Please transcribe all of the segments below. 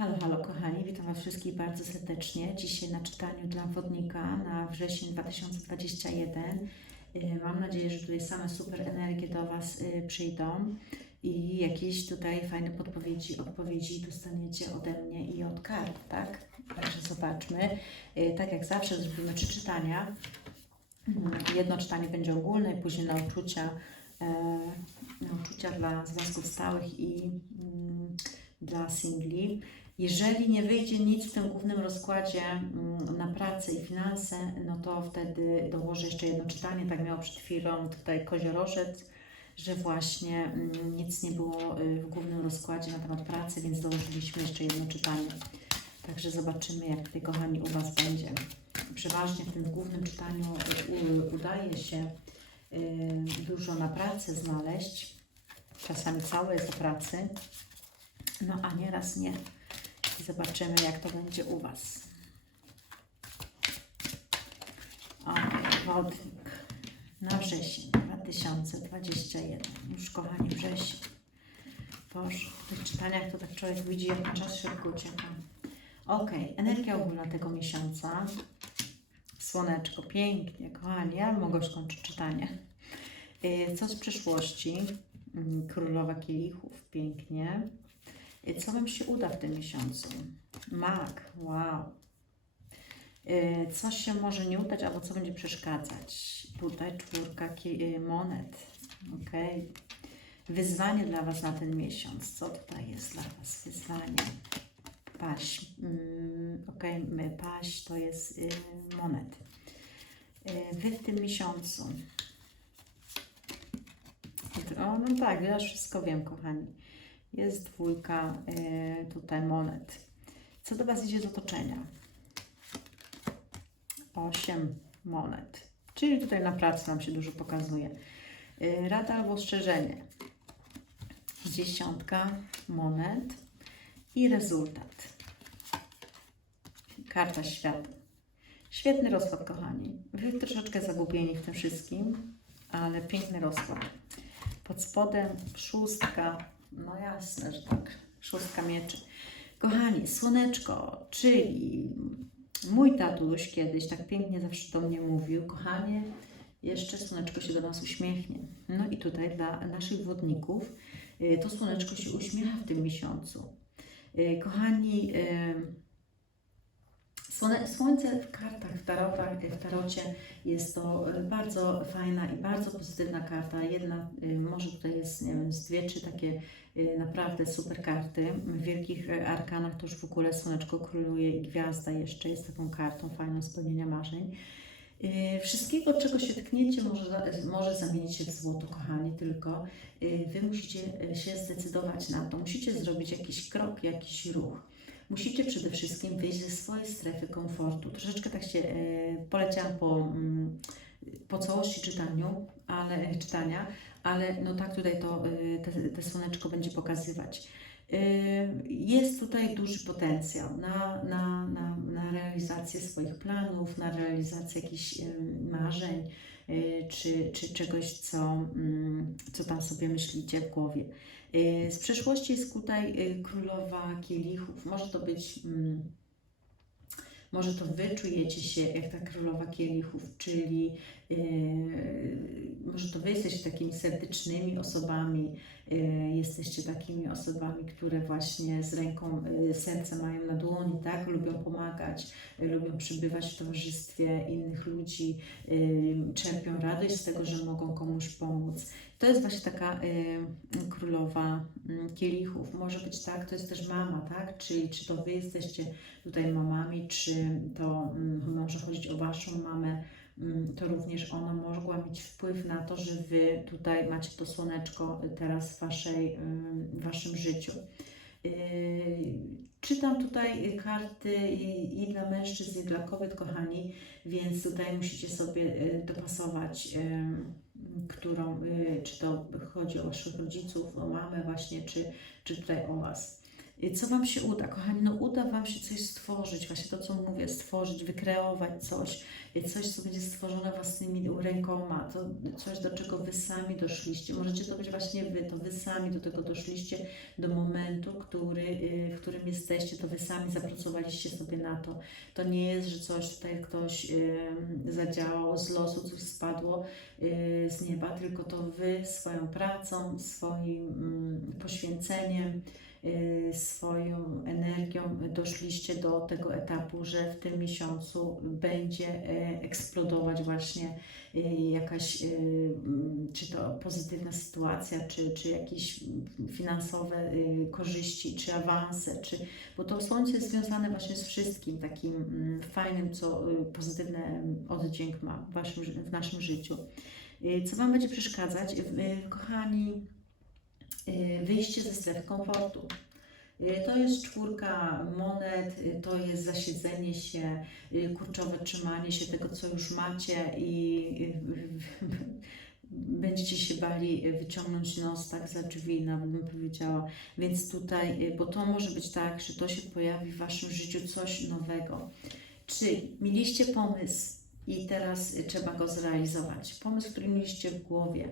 Halo, halo kochani, witam Was wszystkich bardzo serdecznie. Dzisiaj na czytaniu dla wodnika na wrzesień 2021. Y, Mam nadzieję, że tutaj same super energie do Was y, przyjdą i jakieś tutaj fajne podpowiedzi, odpowiedzi dostaniecie ode mnie i od kart, tak? Także zobaczmy. Y, Tak jak zawsze zrobimy trzy czytania. Mm, Jedno czytanie będzie ogólne później na uczucia, e, na uczucia dla związków stałych i mm, dla singli. Jeżeli nie wyjdzie nic w tym głównym rozkładzie mm, na pracę i finanse, no to wtedy dołożę jeszcze jedno czytanie. Tak miało przed chwilą tutaj koziorożec, że właśnie mm, nic nie było y, w głównym rozkładzie na temat pracy, więc dołożyliśmy jeszcze jedno czytanie. Także zobaczymy, jak tutaj, kochani, u Was będzie. Przeważnie w tym głównym czytaniu y, udaje się y, dużo na pracę znaleźć. Czasami całe jest o pracy, no a nieraz nie. Zobaczymy, jak to będzie u Was. Okej, wodnik na wrzesień 2021. Już kochani wrzesień. Boże, w tych czytaniach to tak człowiek widzi, jak czas szybko ucieka. Okej, energia ogólna tego miesiąca. Słoneczko, pięknie, kochani, ja mogę już kończyć czytanie. Y, Co z przyszłości? Mm, Królowa kielichów, pięknie. Co Wam się uda w tym miesiącu? Mag, wow. Y, Coś się może nie udać, albo co będzie przeszkadzać? Tutaj czwórka y, monet, ok. Wyzwanie dla Was na ten miesiąc. Co tutaj jest dla Was wyzwanie? Paść, mm, ok, paść to jest y, monet. Y, Wy w tym miesiącu. O, no tak, ja już wszystko wiem, kochani. Jest dwójka y, tutaj monet. Co do Was idzie z otoczenia? Osiem monet. Czyli tutaj na pracy nam się dużo pokazuje. Y, rada albo ostrzeżenie. Dziesiątka monet i rezultat. Karta świata. Świetny rozkład, kochani. Wy troszeczkę zagubieni w tym wszystkim, ale piękny rozkład. Pod spodem szóstka, no jasne, że tak, szóstka mieczy. Kochani, słoneczko, czyli mój tatuś kiedyś tak pięknie zawsze do mnie mówił, kochanie, jeszcze słoneczko się do nas uśmiechnie. No i tutaj dla naszych wodników y, to słoneczko się uśmiecha w tym miesiącu. Y, Kochani, y, Słońce w kartach, w, tarotach, w tarocie jest to y, bardzo fajna i bardzo pozytywna karta. Jedna, y, może tutaj jest, nie wiem, z dwie, trzy takie y, naprawdę super karty. W wielkich arkanach to już w ogóle Słoneczko króluje i Gwiazda jeszcze jest taką kartą fajną spełnienia marzeń. Wszystkiego, czego się tkniecie, może, może zamienić się w złoto, kochani, tylko Wy musicie się zdecydować na to. Musicie zrobić jakiś krok, jakiś ruch. Musicie przede wszystkim wyjść ze swojej strefy komfortu. Troszeczkę tak się e, poleciałam po, mm, po całości czytaniu, ale, czytania, ale no tak tutaj to e, te, te słoneczko będzie pokazywać. E, Jest tutaj duży potencjał na, na, na, na realizację swoich planów, na realizację jakichś marzeń, czy, czy czegoś, co, mm, co tam sobie myślicie w głowie. Y, Z przeszłości jest tutaj y, królowa kielichów. Może to być, mm, może to wy czujecie się jak ta królowa kielichów, czyli y, może to wy jesteście takimi serdecznymi osobami, y, jesteście takimi osobami, które właśnie z ręką y, serce mają na dłoni, tak? Lubią pomagać, y, lubią przybywać w towarzystwie innych ludzi, y, czerpią radość z tego, że mogą komuś pomóc. To jest właśnie taka y, królowa y, kielichów. Może być tak, to jest też mama, tak? Czyli czy to wy jesteście tutaj mamami, czy to y, może chodzić o waszą mamę, y, to również ona mogła mieć wpływ na to, że wy tutaj macie to słoneczko y, teraz w, waszej, y, w waszym życiu. Y, Czytam tutaj karty i, i dla mężczyzn, i dla kobiet, kochani, więc tutaj musicie sobie y, dopasować, y, którą, y, czy to chodzi o waszych rodziców, o mamę właśnie, czy, czy tutaj o was. Co Wam się uda, kochani? No uda Wam się coś stworzyć, właśnie to, co mówię, stworzyć, wykreować coś, coś, co będzie stworzone własnymi rękoma, to coś, do czego Wy sami doszliście. Możecie to być właśnie Wy, to Wy sami do tego doszliście, do momentu, który, y, w którym jesteście, to Wy sami zapracowaliście sobie na to. To nie jest, że coś tutaj ktoś y, zadziałał z losu, coś spadło y, z nieba, tylko to Wy swoją pracą, swoim mm, poświęceniem, swoją energią doszliście do tego etapu, że w tym miesiącu będzie e, eksplodować właśnie y, jakaś, y, mm, czy to pozytywna sytuacja, czy, czy jakieś finansowe y, korzyści, czy awanse, czy, bo to słońce jest związane właśnie z wszystkim takim mm, fajnym, co y, pozytywny oddźwięk ma w, waszym, w naszym życiu. Y, Co Wam będzie przeszkadzać? Y, Kochani, y, wyjście ze strefy komfortu. Y, To jest czwórka monet, y, to jest zasiedzenie się, kurczowe trzymanie się tego, co już macie i będziecie się bali wyciągnąć nos tak za drzwi, nawet bym powiedziała. Więc tutaj, bo to może być tak, że to się pojawi w Waszym życiu coś nowego. Czy mieliście pomysł i teraz trzeba go zrealizować? Pomysł, który mieliście w głowie,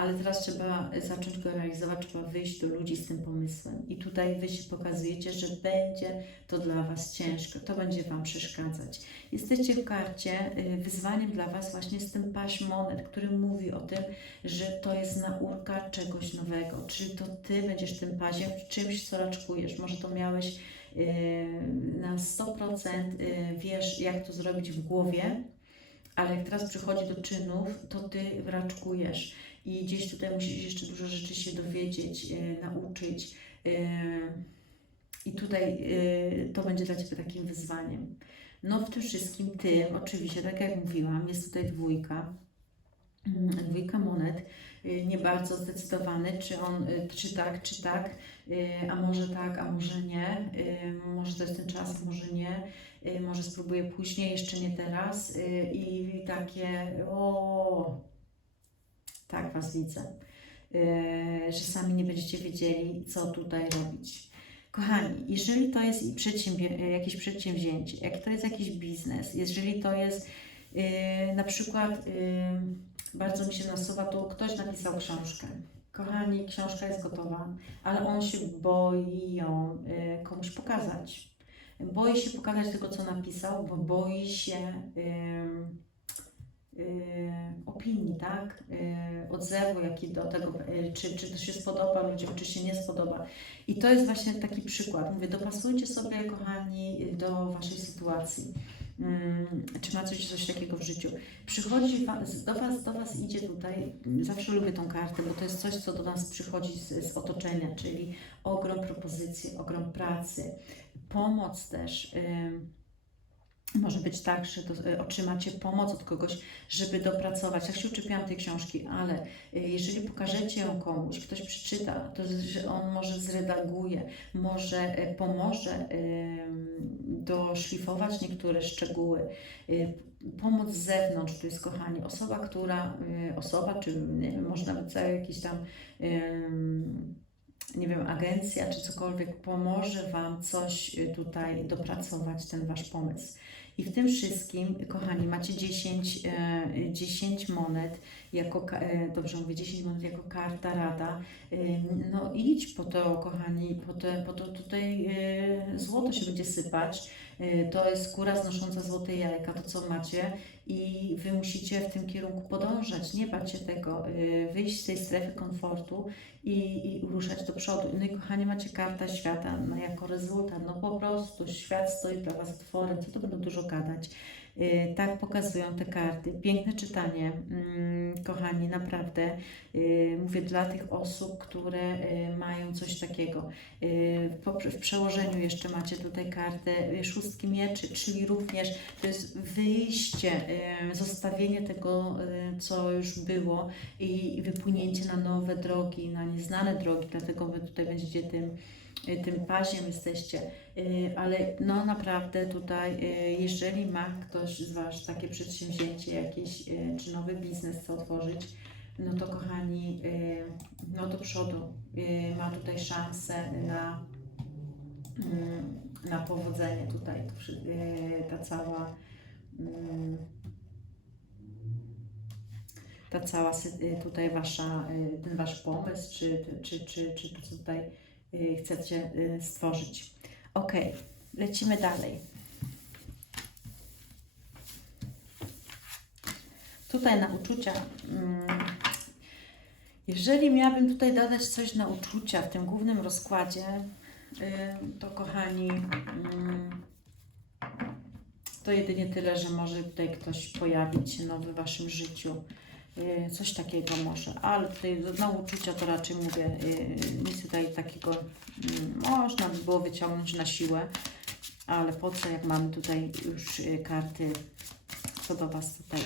ale teraz trzeba zacząć go realizować, trzeba wyjść do ludzi z tym pomysłem. I tutaj Wy się pokazujecie, że będzie to dla Was ciężko, to będzie Wam przeszkadzać. Jesteście w karcie, y, wyzwaniem dla Was właśnie jest ten paś monet, który mówi o tym, że to jest nauka czegoś nowego. Czy to Ty będziesz tym pasiem, czymś, co raczkujesz. Może to miałeś y, na 100% y, wiesz, jak to zrobić w głowie, ale jak teraz przychodzi do czynów, to Ty raczkujesz i gdzieś tutaj musisz jeszcze dużo rzeczy się dowiedzieć, e, nauczyć. E, I tutaj e, to będzie dla Ciebie takim wyzwaniem. No w tym wszystkim Ty, oczywiście, tak jak mówiłam, jest tutaj dwójka, Mm, dwójka monet, nie bardzo zdecydowany, czy on, czy tak, czy tak, a może tak, a może nie, może to jest ten czas, może nie, może spróbuję później, jeszcze nie teraz i takie o tak Was widzę, Yy, że sami nie będziecie wiedzieli, co tutaj robić. Kochani, jeżeli to jest i przedsiębier- jakieś przedsięwzięcie, jak to jest jakiś biznes, jeżeli to jest yy, na przykład, yy, bardzo mi się nasuwa, tu ktoś napisał książkę. Kochani, książka jest gotowa, ale on się boi ją yy, komuś pokazać. Boi się pokazać tego, co napisał, bo boi się. Yy, opinii, tak? Y, odzewu, jaki do tego, y, czy, czy to się spodoba ludziom, czy się nie spodoba. I to jest właśnie taki przykład. Mówię, dopasujcie sobie, kochani, do Waszej sytuacji. Mm, Czy macie coś takiego w życiu? Przychodzi do was, do was idzie tutaj, zawsze lubię tą kartę, bo to jest coś, co do nas przychodzi z, z otoczenia, czyli ogrom propozycji, ogrom pracy, pomoc też. ym, może być tak, że y, otrzymacie pomoc od kogoś, żeby dopracować. Ja się uczepiałam tej książki, ale y, jeżeli pokażecie ją komuś, ktoś przeczyta, to on może zredaguje, może y, pomoże doszlifować niektóre szczegóły. Pomoc z zewnątrz, to jest kochani, osoba, która, osoba, czy może nawet jakiś tam nie wiem, agencja czy cokolwiek pomoże Wam coś tutaj dopracować, ten Wasz pomysł. I w tym wszystkim, kochani, macie 10, e, 10 monet jako, e, dobrze mówię, 10 monet jako karta rada. E, No idź po to, kochani, po to, po to tutaj e, złoto się będzie sypać. E, To jest kura znosząca złote jajka, to co macie i Wy musicie w tym kierunku podążać, nie bać się tego, e, wyjść z tej strefy komfortu i, i ruszać do przodu. No i kochani, macie karta świata no, jako rezultat. No po prostu świat stoi dla Was otworem, co to będą dużo gadać. Yy, tak pokazują te karty. Piękne czytanie, mm, kochani, naprawdę. Yy, mówię dla tych osób, które yy, mają coś takiego. W, przełożeniu jeszcze macie tutaj kartę szóstki mieczy, czyli również to jest wyjście, zostawienie tego, co już było i wypłynięcie na nowe drogi, na nieznane drogi, dlatego Wy tutaj będziecie tym, y, tym paziem jesteście. Y, Ale no naprawdę tutaj, y, jeżeli ma ktoś z Was takie przedsięwzięcie jakieś, y, czy nowy biznes chce otworzyć, no to kochani, y, no do przodu. Y, Ma tutaj szansę na mm, na powodzenie tutaj, y, ta cała mm, ta cała y, tutaj wasza, y, ten wasz pomysł, czy, czy, czy, czy to, tutaj y, chcecie y, stworzyć. Ok, lecimy dalej. Tutaj na uczucia. mm, Jeżeli miałabym tutaj dodać coś na uczucia w tym głównym rozkładzie, y, to kochani, mm, to jedynie tyle, że może tutaj ktoś pojawić się nowy w waszym życiu. Y, Coś takiego może, ale tutaj na uczucia to raczej mówię, y, nic tutaj takiego mm, można by było wyciągnąć na siłę, ale po co, jak mamy tutaj już y, karty, co do Was tutaj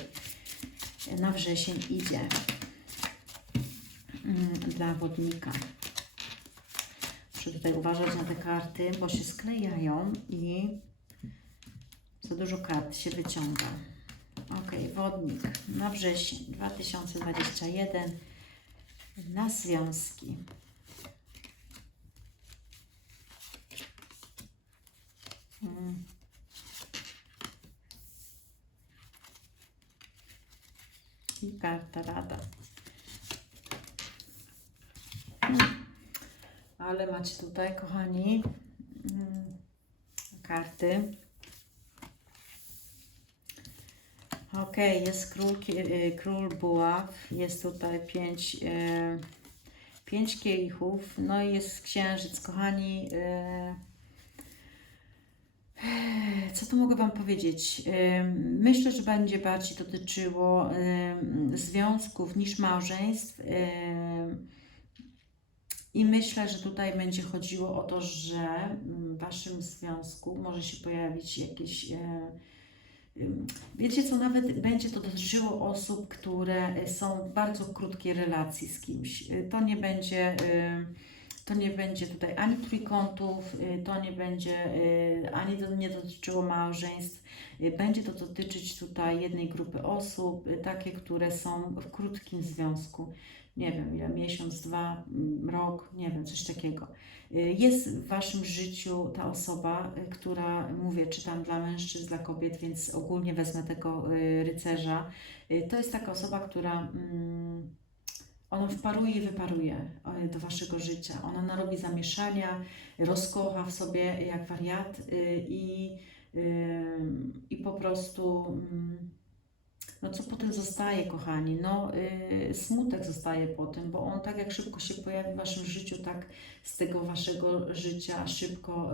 na wrzesień idzie mm, dla wodnika. Muszę tutaj uważać na te karty, bo się sklejają i za dużo kart się wyciąga. Ok, wodnik na wrzesień 2021 na związki. Mm. I karta rada. Mm. Ale macie tutaj, kochani, mm, karty. Ok, jest król, y, król buław, jest tutaj pięć, y, pięć kielichów, no i jest księżyc, kochani. y, co tu mogę Wam powiedzieć? Ym, Myślę, że będzie bardziej dotyczyło ym, związków niż małżeństw. ym, I myślę, że tutaj będzie chodziło o to, że w Waszym związku może się pojawić jakieś. e, Wiecie co, nawet będzie to dotyczyło osób, które y, są w bardzo krótkiej relacji z kimś. Y, To nie będzie. y, to nie będzie tutaj ani trójkątów, to nie będzie ani nie dotyczyło małżeństw. Będzie to dotyczyć tutaj jednej grupy osób, takie, które są w krótkim związku. Nie wiem, ile, miesiąc, dwa, mm, rok, nie wiem, coś takiego. Jest w Waszym życiu ta osoba, y, która, mówię, czytam dla mężczyzn, dla kobiet, więc ogólnie wezmę tego y, rycerza. Y, To jest taka osoba, która. mm, ona wparuje i wyparuje do waszego życia. Ona narobi zamieszania, rozkocha w sobie jak wariat i, i po prostu. No co potem zostaje, kochani? No, y, smutek zostaje po tym, bo on tak jak szybko się pojawi w waszym życiu, tak z tego waszego życia szybko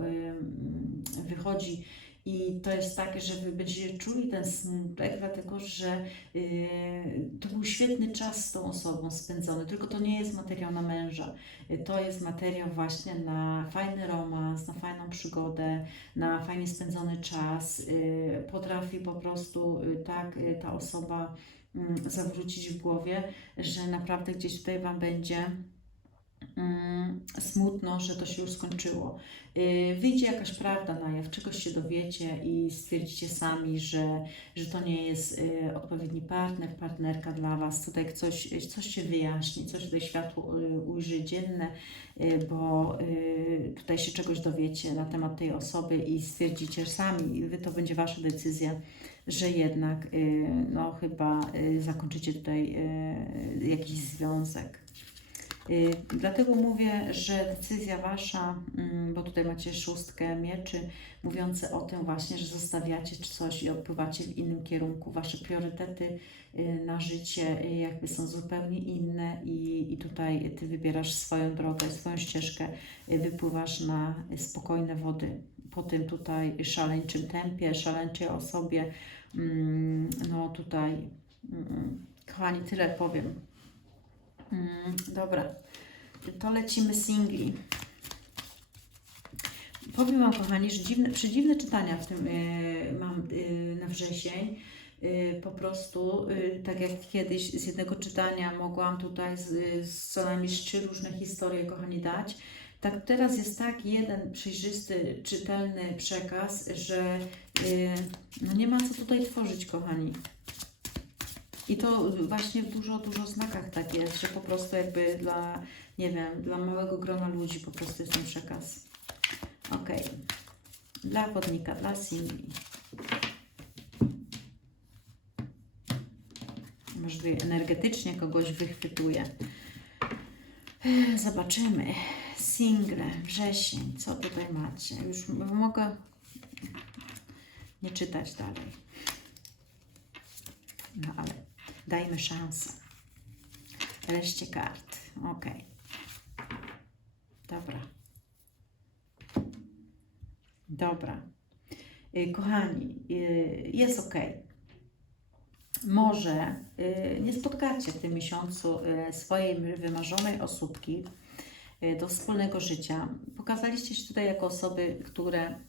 wychodzi. I to jest tak, że wy będziecie czuli ten smutek, dlatego że Yy, to był świetny czas z tą osobą spędzony, tylko to nie jest materiał na męża. Yy, To jest materiał właśnie na fajny romans, na fajną przygodę, na fajnie spędzony czas. Yy, Potrafi po prostu yy, tak yy, ta osoba mm, zawrócić w głowie, że naprawdę gdzieś tutaj Wam będzie smutno, że to się już skończyło. Yy, Wyjdzie jakaś prawda na jaw, czegoś się dowiecie i stwierdzicie sami, że, że to nie jest y, odpowiedni partner, partnerka dla Was. Tutaj coś, coś się wyjaśni, coś tutaj światło y, ujrzy dzienne, y, bo y, tutaj się czegoś dowiecie na temat tej osoby i stwierdzicie sami, i to będzie Wasza decyzja, że jednak y, no chyba y, zakończycie tutaj y, jakiś związek. Y, Dlatego mówię, że decyzja Wasza, mm, bo tutaj macie szóstkę mieczy, mówiące o tym właśnie, że zostawiacie coś i odpływacie w innym kierunku. Wasze priorytety y, na życie y, jakby są zupełnie inne i, i tutaj Ty wybierasz swoją drogę, swoją ścieżkę, wypływasz na spokojne wody. Po tym tutaj szaleńczym tempie, szaleńczej osobie, mm, no tutaj, mm, kochani, tyle powiem. Mm, dobra, to lecimy singli. Powiem Wam, kochani, że dziwne, przedziwne czytania w tym y, mam y, na wrzesień. Y, po prostu, y, tak jak kiedyś z jednego czytania mogłam tutaj z, z co najmniej trzy różne historie, kochani, dać, tak teraz jest tak jeden przejrzysty, czytelny przekaz, że y, no nie ma co tutaj tworzyć, kochani. I to właśnie w dużo, dużo znakach tak jest, że po prostu jakby dla, nie wiem, dla małego grona ludzi po prostu jest ten przekaz. Ok. Dla wodnika, dla singli. Może tutaj energetycznie kogoś wychwytuje. Zobaczymy. Single, wrzesień, co tutaj macie? Już mogę nie czytać dalej. No ale dajmy szansę. Reszcie kart. Ok. Dobra. Dobra. Y, Kochani, y, jest ok. Może y, nie spotkacie w tym miesiącu swojej wymarzonej osóbki do wspólnego życia. Pokazaliście się tutaj jako osoby, które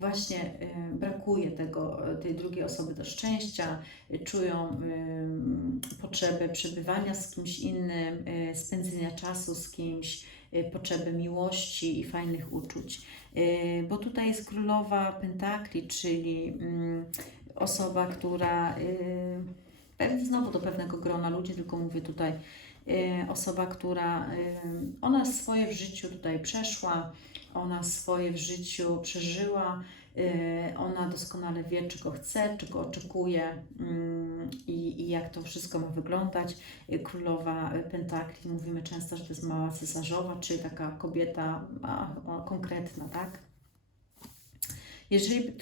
właśnie y, brakuje tego, tej drugiej osoby do szczęścia, y, czują y, potrzebę przebywania z kimś innym, y, spędzenia czasu z kimś, y, potrzebę miłości i fajnych uczuć. Y, Bo tutaj jest królowa pentakli, czyli mm, osoba, która y, znowu do pewnego grona ludzi, tylko mówię tutaj y, osoba, która y, ona swoje w życiu tutaj przeszła, ona swoje w życiu przeżyła, y, ona doskonale wie, czego chce, czego oczekuje mm, i, i jak to wszystko ma wyglądać. Królowa Pentakli, mówimy często, że to jest mała cesarzowa, czy taka kobieta konkretna, tak? Jeżeli,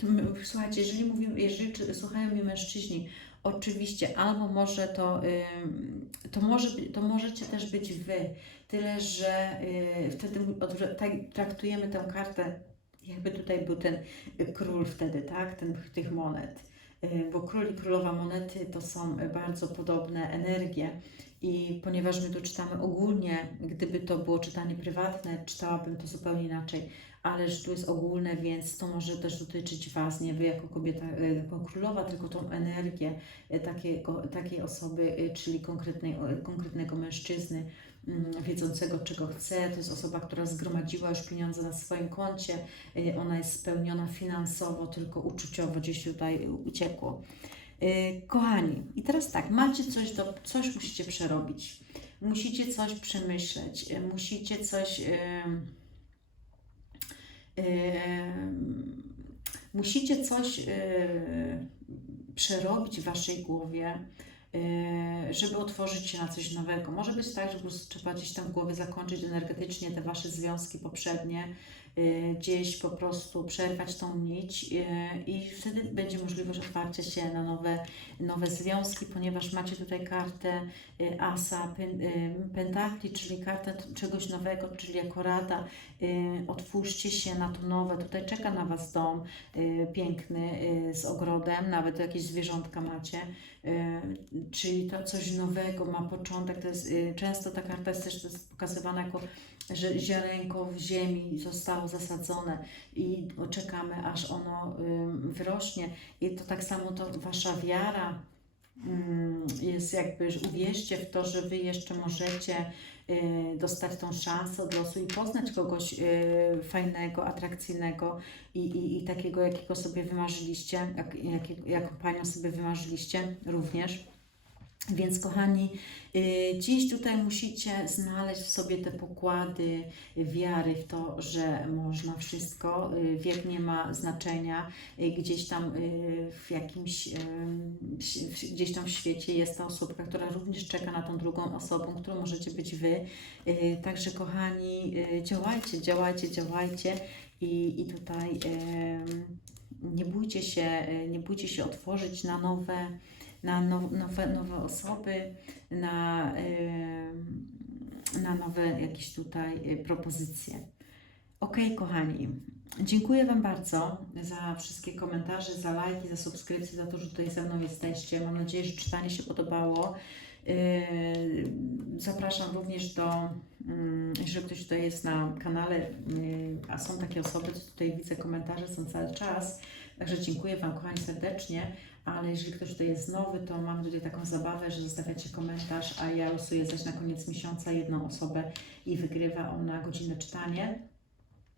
słuchajcie, jeżeli mówimy, jeżeli słuchają mnie mężczyźni, oczywiście, albo może to, ym, to, może, to możecie też być wy, tyle że y, wtedy tak, traktujemy tę kartę, jakby tutaj był ten y, król wtedy, tak, ten, tych monet, Y, bo król i królowa monety to są y, bardzo podobne energie. I ponieważ my tu czytamy ogólnie, gdyby to było czytanie prywatne, czytałabym to zupełnie inaczej ale że tu jest ogólne, więc to może też dotyczyć Was, nie Wy jako kobieta, e, jako królowa, tylko tą energię e, takiego, takiej osoby, e, czyli konkretnej, konkretnego mężczyzny, mm, wiedzącego czego chce. To jest osoba, która zgromadziła już pieniądze na swoim koncie, ona jest spełniona finansowo, tylko uczuciowo gdzieś tutaj uciekło. E, Kochani, i teraz tak, macie coś, do, coś musicie przerobić. Musicie coś przemyśleć, e, musicie coś... em, Em, musicie coś e, przerobić w waszej głowie, e, żeby otworzyć się na coś nowego. Może być tak, że po prostu trzeba gdzieś tam w głowie zakończyć energetycznie te wasze związki poprzednie, gdzieś po prostu przerwać tą nić e, i wtedy będzie możliwość otwarcia się na nowe, nowe związki, ponieważ macie tutaj kartę Asa e, Pentakli, czyli kartę czegoś nowego, czyli jako rada y, otwórzcie się na to nowe. Tutaj czeka na Was dom y, piękny y, z ogrodem, nawet jakieś zwierzątka macie, y, czyli to coś nowego ma początek. To jest, y, często ta karta jest też pokazywana jako że ziarenko w ziemi zostało zasadzone i czekamy, aż ono wyrośnie. I to tak samo to Wasza wiara jest jakby, uwierzcie w to, że Wy jeszcze możecie y, dostać tą szansę od losu i poznać kogoś y, fajnego, atrakcyjnego i, i, i takiego, jakiego sobie wymarzyliście, jak, jak, jaką panią sobie wymarzyliście również. Więc kochani, y, dziś tutaj musicie znaleźć w sobie te pokłady wiary w to, że można wszystko, y, wiek nie ma znaczenia, y, gdzieś tam w jakimś, gdzieś tam w świecie jest ta osobka, która również czeka na tą drugą osobą, którą możecie być Wy. Także kochani, działajcie, działajcie, działajcie. I, i tutaj nie bójcie się, nie bójcie się otworzyć na nowe, na now, nowe, nowe osoby, na, na nowe jakieś tutaj y, propozycje. Okej, kochani, dziękuję Wam bardzo za wszystkie komentarze, za lajki, za subskrypcje, za to, że tutaj ze mną jesteście. Mam nadzieję, że czytanie się podobało. Zapraszam również do, mm, jeżeli ktoś tutaj jest na kanale, yy, a są takie osoby, to tutaj widzę komentarze, są cały czas. Także dziękuję Wam, kochani, serdecznie. Ale jeżeli ktoś tutaj jest nowy, to mam tutaj taką zabawę, że zostawiacie komentarz, a ja losuję zaś na koniec miesiąca jedną osobę i wygrywa ona godzinne czytanie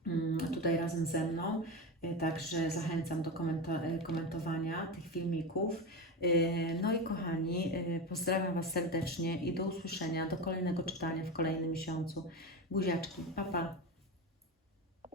mm, tutaj razem ze mną. Y, Także zachęcam do y, komentowania tych filmików. Y, No i kochani, pozdrawiam Was serdecznie i do usłyszenia, do kolejnego czytania w kolejnym miesiącu. Buziaczki, pa pa!